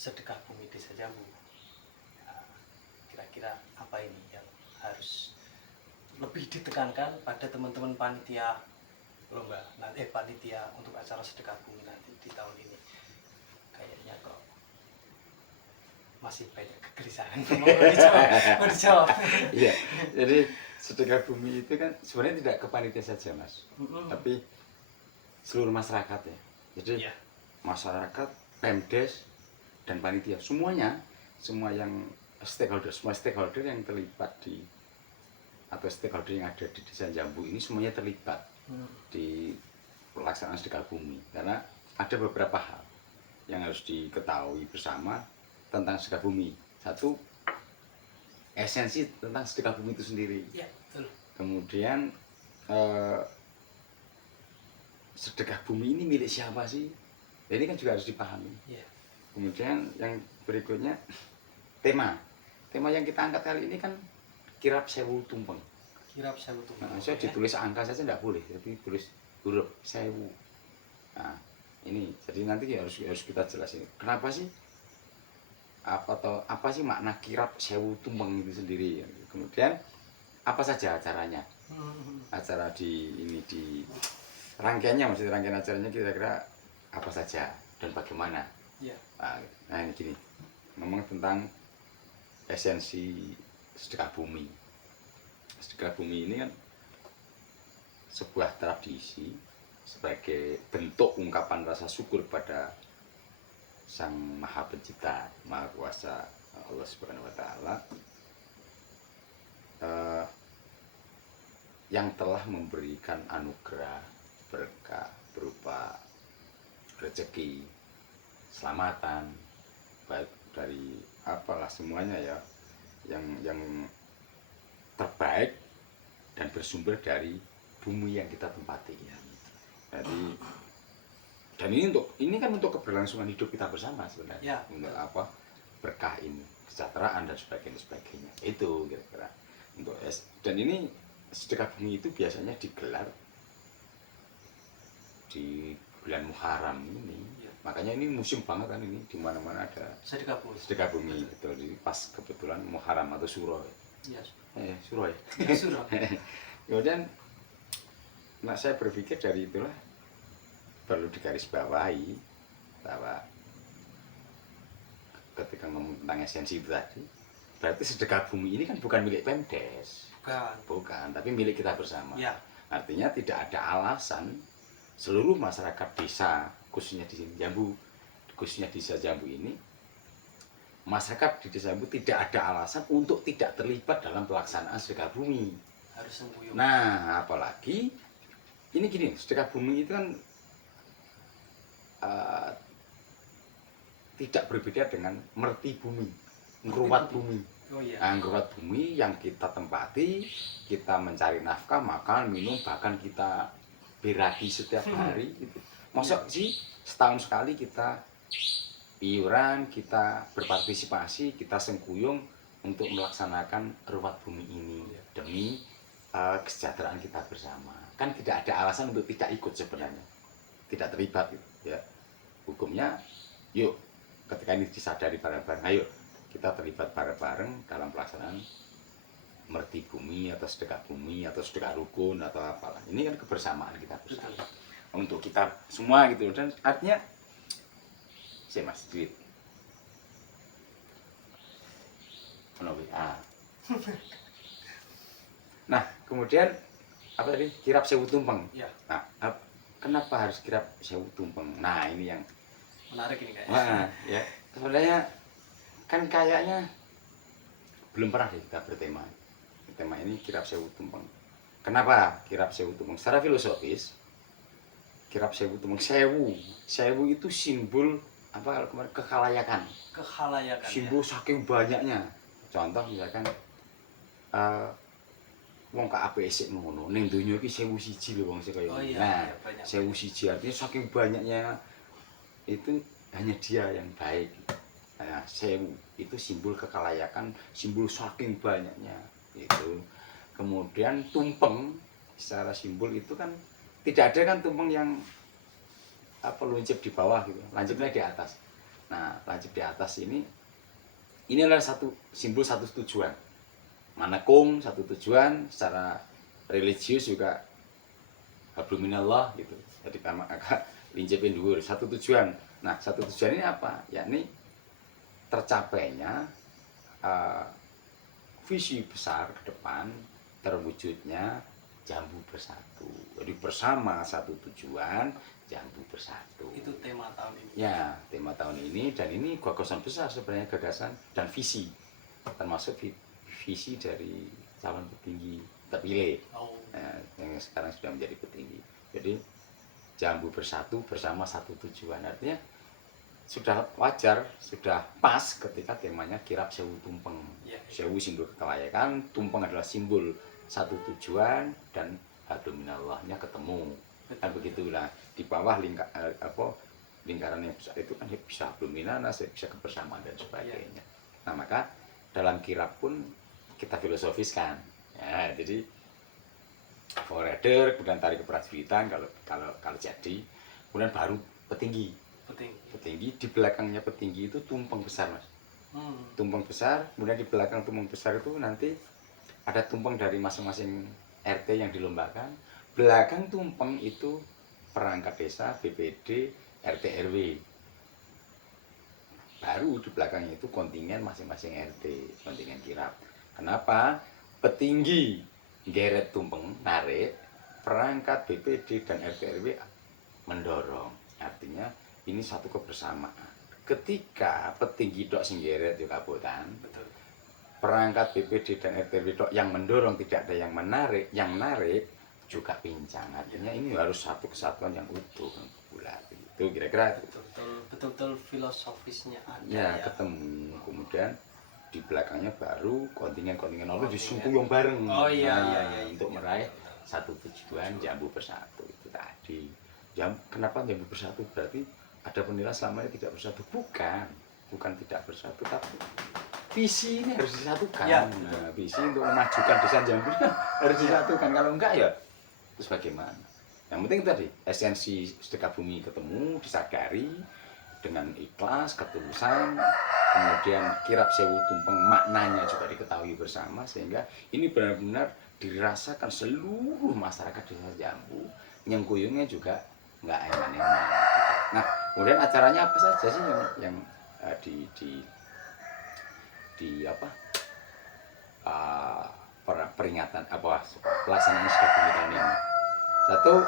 sedekah bumi Desa Jambu. Nah, kira-kira apa ini yang harus lebih ditekankan pada teman-teman panitia lomba nanti panitia untuk acara sedekah bumi nanti di tahun ini? Kayaknya kok masih banyak kegelisahan. Mau dijawab. Iya, jadi sedekah bumi itu kan sebenarnya tidak ke panitia saja mas, tapi seluruh masyarakat ya. Jadi Iya. masyarakat, Pemdes dan panitia semuanya, semua yang semua stakeholder yang terlibat di atau stakeholder yang ada di Desa Jambu ini semuanya terlibat di pelaksanaan sedekah bumi, karena ada beberapa hal yang harus diketahui bersama tentang sedekah bumi. Satu, esensi tentang sedekah bumi itu sendiri. Ya, betul. Kemudian sedekah bumi ini milik siapa sih? Ini kan juga harus dipahami. Ya. Kemudian yang berikutnya tema yang kita angkat kali ini kan kirap sewu tumpeng. Kirap sewu tumpeng. Nah, saya ditulis angka saja tidak boleh, tapi tulis huruf sewu. Nah, ini jadi nanti harus kita jelasin kenapa sih apa sih makna kirap sewu tumpeng itu sendiri. Kemudian apa saja acaranya, acara di rangkaiannya, maksudnya rangkaian acaranya kira-kira apa saja dan bagaimana. Ya. Nah ini gini, ngomong tentang esensi sedekah bumi. Sedekah bumi ini kan sebuah tradisi sebagai bentuk ungkapan rasa syukur pada Sang Maha Pencipta, Maha Kuasa Allah Subhanahu wa Ta'ala, yang telah memberikan anugerah berkah berupa rezeki, selamatan, baik dari apalah semuanya ya, yang terbaik dan bersumber dari bumi yang kita tempati ya. Jadi dan ini kan untuk keberlangsungan hidup kita bersama sebenarnya. Ya, untuk apa, berkah ini, kesejahteraan dan sebagainya itu kira-kira untuk dan ini sedekah bumi itu biasanya digelar di bulan Muharram ini. Ya. Makanya ini musim banget kan, ini di mana-mana ada sedekah bumi betul. Jadi pas kebetulan Muharram atau Suro ya. Suro ya. Suro. Kemudian nah saya berpikir dari itulah perlu digarisbawahi bahwa ketika ngomong tentang esensi itu tadi, berarti sedekah bumi ini kan bukan milik Pemdes, bukan, tapi milik kita bersama. Ya. Artinya tidak ada alasan seluruh masyarakat desa, khususnya di Jambu, khususnya di Desa Jambu ini, masyarakat di Desa Jambu tidak ada alasan untuk tidak terlibat dalam pelaksanaan sedekah bumi. Harus sembuyung. Nah, apalagi ini gini, sedekah bumi itu kan tidak berbeda dengan merti bumi, ngruwat bumi. Oh, iya. Nah, ngruwat bumi yang kita tempati, kita mencari nafkah, makan, minum, bahkan kita beragi setiap hari. Gitu. Masa sih setahun sekali kita iuran, kita berpartisipasi, kita sengkuyung untuk melaksanakan ruwat bumi ini demi kesejahteraan kita bersama. Kan tidak ada alasan untuk tidak ikut sebenarnya, tidak terlibat gitu, ya. Hukumnya, yuk ketika ini disadari bareng-bareng, ayo kita terlibat bareng-bareng dalam pelaksanaan merti bumi atau sedekah bumi atau sedekah rukun atau apalah. Ini kan kebersamaan kita bersama untuk kita semua gitu. Dan artinya saya mas duit nah kemudian apa tadi, kirap sewu tumpeng ya. Nah, kenapa harus kirap sewu tumpeng? Nah ini yang menarik ini kayaknya. Nah, ya sebenarnya kan kayaknya belum pernah deh kita bertema tema ini kirap sewu tumpeng. Kenapa kirap sewu tumpeng? Secara filosofis kirap sewu tumpeng, sewu itu simbol apa kalau kemarin kekhalayakan, simbol ya. Saking banyaknya, contoh misalkan wong apik isik ngono ning donya iki 1001 lho wong sing kaya ngene. Nah, 1001 artinya saking banyaknya itu hanya dia yang baik. Nah, sewu itu simbol kekalayakan, simbol saking banyaknya itu. Kemudian tumpeng secara simbol itu kan tidak ada kan tumpeng yang apa luncip di bawah gitu, lancipnya di atas. Nah, lancip di atas ini adalah satu simbol satu tujuan. Manekung satu tujuan, secara religius juga habluminallah gitu. Jadi agak lincipin dhuwur satu tujuan. Nah, satu tujuan ini apa? Yakni tercapainya visi besar ke depan, terwujudnya jambu bersatu. Jadi bersama satu tujuan, jambu bersatu. Itu tema tahun ini. Ya, tema tahun ini, dan ini gagasan besar sebenarnya, gagasan dan visi, termasuk visi dari calon petinggi terpilih yang sekarang sudah menjadi petinggi. Jadi jambu bersatu bersama satu tujuan, artinya sudah wajar, sudah pas ketika temanya kirap sewu tumpeng. Sewu simbol kelayakan, tumpeng adalah simbol satu tujuan, dan habluminallahnya ketemu. Kan begitulah, di bawah lingkaran yang besar itu kan bisa habluminallah, bisa kebersamaan dan sebagainya. Nah, maka dalam kirap pun kita filosofiskan ya, jadi forerunner, kemudian tari keprajuritan kalau jadi, kemudian baru petinggi, di belakangnya petinggi itu tumpeng besar, Mas. Tumpeng besar, kemudian di belakang tumpeng besar itu nanti ada tumpeng dari masing-masing RT yang dilombakan. Belakang tumpeng itu perangkat desa, BPD, RT RW. Baru di belakangnya itu kontingen masing-masing RT, kontingen kirap. Kenapa? Petinggi geret tumpeng, narik, perangkat BPD dan RT RW mendorong. Artinya ini satu kebersamaan. Ketika petinggi dok sing geret yo kabotan, perangkat BPD dan RT RW dok yang mendorong, tidak ada yang menarik, yang narik juga pincang. Artinya ini harus satu kesatuan yang utuh, bulat. Itu kira-kira betul-betul filosofisnya ada ya, ketemu. Kemudian di belakangnya baru kontingen-kontingen lalu disungkuyung bareng. Untuk meraih satu tujuan, jambu bersatu itu tadi. Kenapa jambu bersatu? Berarti ada penilaian selama ini tidak bersatu. Bukan tidak bersatu, tapi visi ini harus disatukan. Nah, visi untuk memajukan desa Jambu kan harus disatukan. Kalau enggak ya terus bagaimana? Yang penting tadi esensi sedekah bumi ketemu, disadari dengan ikhlas, ketulusan, kemudian kirap sewu tumpeng maknanya juga diketahui bersama, sehingga ini benar-benar dirasakan seluruh masyarakat desa Jambu. Nyengkuyungnya juga nggak eman-eman. Nah, kemudian acaranya apa saja sih yang peringatan pelaksanaan sedekah bumi tahun ini? Satu,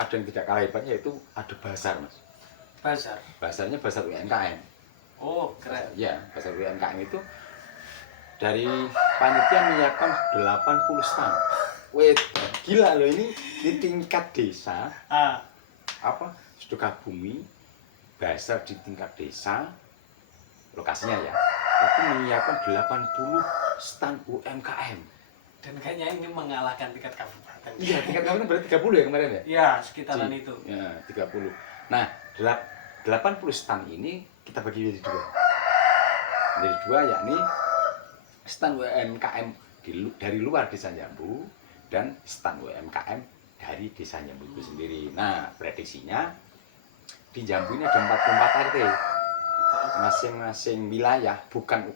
ada yang tidak kalah hebatnya, yaitu ada bazar, Mas. Bazarnya bazar UMKM. Oh, keren. Ya, bazar UMKM itu dari panitia menyiapkan 80 stand. Wait, gila loh, ini di tingkat desa. Sedekah bumi bazar di tingkat desa, lokasinya ya, itu menyiapkan 80 stand UMKM. Dan kayaknya ini mengalahkan tingkat kabupaten. Iya, tingkat kabupaten berarti 30 ya kemarin ya? Iya, sekitaran itu. Ya, 30. Nah, 80 stand ini kita bagi menjadi dua. Menjadi dua, yakni stand UMKM dari luar desa Jambu dan stand UMKM dari desa Jambu itu sendiri. Nah, prediksinya di Jambu ini ada 44 RT. Masing-masing wilayah, bukan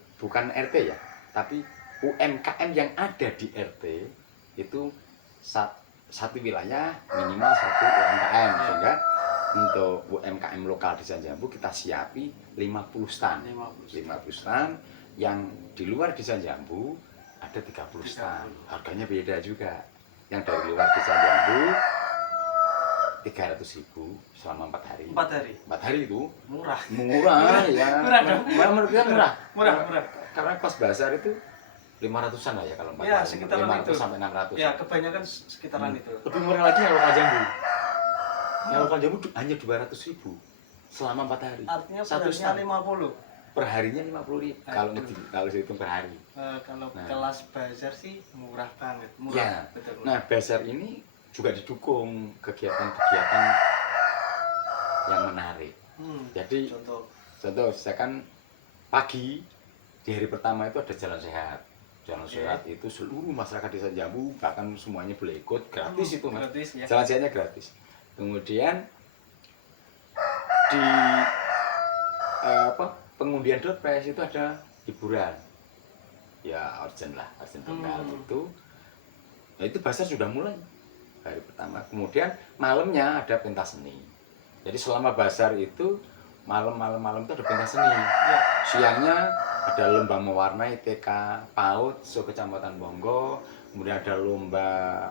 RT ya, tapi UMKM yang ada di RT itu satu wilayah minimal satu UMKM, sehingga untuk UMKM lokal desa Jambu kita siapi 50 stand. 50 stand, yang di luar desa Jambu ada 30 stand. Harganya beda juga. Yang dari luar desa Jambu 300.000 selama 4 hari. 4 hari itu murah ya. Menurut saya murah. Karena pas bazar itu 500-an lah ya kalau 4 hari. Sekitaran 500 itu sampai 600. Ya, kebanyakan sekitaran itu. Lebih murah lagi yang lokal Jambu. Yang lokal Jambu hanya 200.000 selama 4 hari. Artinya satu stand 50. Per harinya 50.000 kalau dihitung per hari. Kalau kelas bazar sih murah banget. Ya. Betul. Nah, bazar ini juga didukung kegiatan-kegiatan yang menarik. Jadi contoh misalkan pagi di hari pertama itu ada jalan sehat. Jalan sehat itu seluruh masyarakat desa Jambu, bahkan semuanya boleh ikut, gratis itu, Mas. Gratis, ya. Jalan sehatnya gratis. Kemudian di pengundian door prize itu ada hiburan. Ya urgent lah, urgent tunggal itu. Nah itu bazar sudah mulai hari pertama. Kemudian malamnya ada pentas seni. Jadi selama bazar itu malam itu ada pentas seni. Ya. Siangnya ada lomba mewarnai TK PAUD Kecamatan Bonggo. Kemudian ada lomba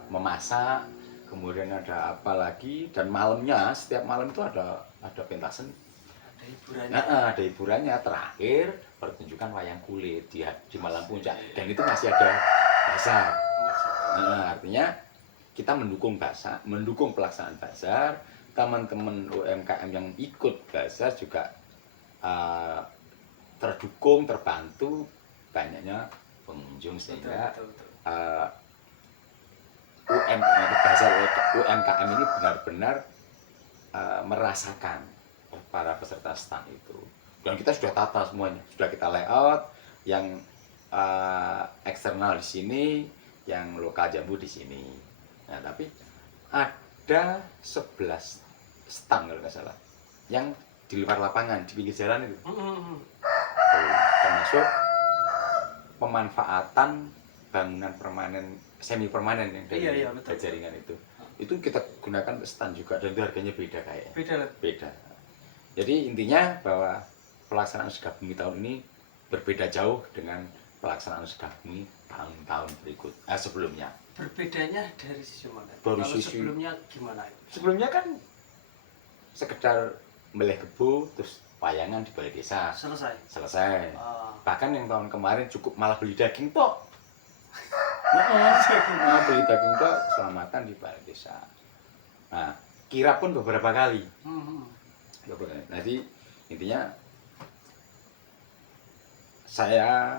memasak. Kemudian ada apa lagi? Dan malamnya setiap malam itu ada pentas seni. Ada hiburannya. Nah, ada hiburannya. Terakhir pertunjukan wayang kulit di Malam Puncak. Dan itu masih ada bazar. Nah, artinya kita mendukung pelaksanaan bazar. Teman-teman UMKM yang ikut bazar juga terdukung, terbantu banyaknya pengunjung sehingga UMKM ini benar-benar merasakan para peserta stand itu. Dan kita sudah tata semuanya, sudah kita layout yang eksternal di sini, yang lokal jambu di sini. Nah, tapi ada 11 stand kalau nggak salah yang di luar lapangan di pinggir jalan itu. Termasuk pemanfaatan bangunan permanen, semi permanen yang dari jaringan itu. Itu kita gunakan stand juga dan harganya beda kayaknya. Beda. Jadi intinya bahwa pelaksanaan Sukabumi tahun ini berbeda jauh dengan pelaksanaan Sukabumi tahun-tahun sebelumnya. Berbedanya dari sisi mana? Dari Kalau sisi sebelumnya gimana? Sebelumnya kan sekedar meleh kebo terus wayangan di balai desa. Selesai. Bahkan yang tahun kemarin cukup malah beli daging tok. Beli daging tok keselamatan di balai desa. Nah, kirap pun beberapa kali. Jadi intinya saya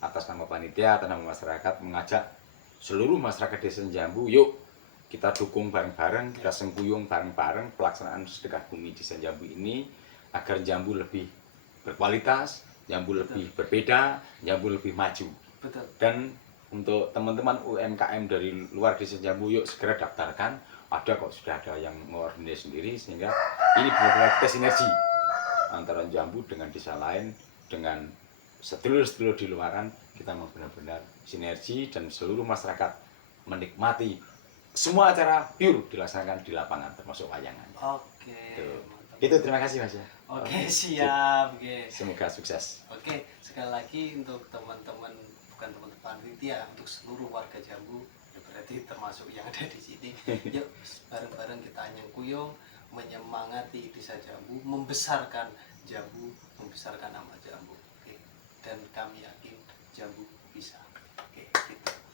atas nama panitia, atas nama masyarakat mengajak seluruh masyarakat Desa Jambu, yuk kita dukung bareng-bareng, kita sengkuyung bareng-bareng pelaksanaan sedekah bumi Desa Jambu ini agar Jambu lebih berkualitas, Jambu lebih berbeda, Jambu lebih maju. Betul. Dan untuk teman-teman UMKM dari luar Desa Jambu, yuk segera daftarkan. Ada kok, sudah ada yang mengordinir sendiri, sehingga ini benar-benar kita sinergi antara Jambu dengan desa lain, dengan sedulur-sedulur di luaran. Kita memang benar-benar sinergi dan seluruh masyarakat menikmati semua acara pure dilaksanakan di lapangan, termasuk wayangan. Oke. Itu terima kasih Mas ya. Oke, siap. Semoga sukses. Oke, sekali lagi untuk teman-teman, bukan teman-teman panitia, untuk seluruh warga Jambu, ya berarti termasuk yang ada di sini. Yuk bareng-bareng kita nyengkuyung, menyemangati Desa Jambu, membesarkan Jambu, membesarkan nama Jambu. Oke. Dan kami yakin Jambu